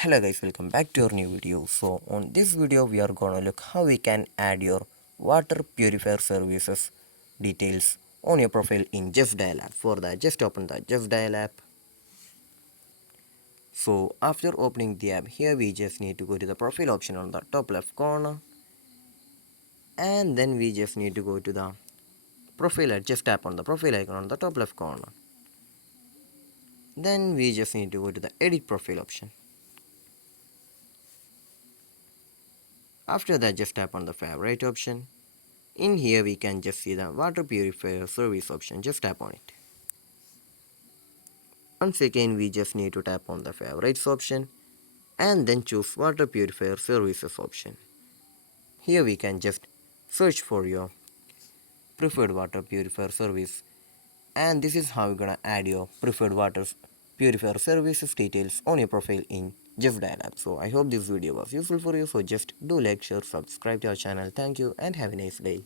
Hello guys, welcome back to our new video. So on this video we are gonna look how we can add your water purifier services details on your profile in Justdial app. For that, just open the Justdial app. So after opening the app, here we just need to go to the profile option on the top left corner, and then we just need to go to the profile. Just tap on the profile icon on the top left corner. Then we just need to go to the edit profile option. After that, just tap on the favorite option. In here we can just see the water purifier service option. Just tap on it. Once again we just need to tap on the favorites option and then choose water purifier services option. Here we can just search for your preferred water purifier service, and this is how you're gonna add your preferred water purifier services details on your profile in Justdial app. So I hope this video was useful for you. So just do like, share, subscribe to our channel. Thank you and have a nice day.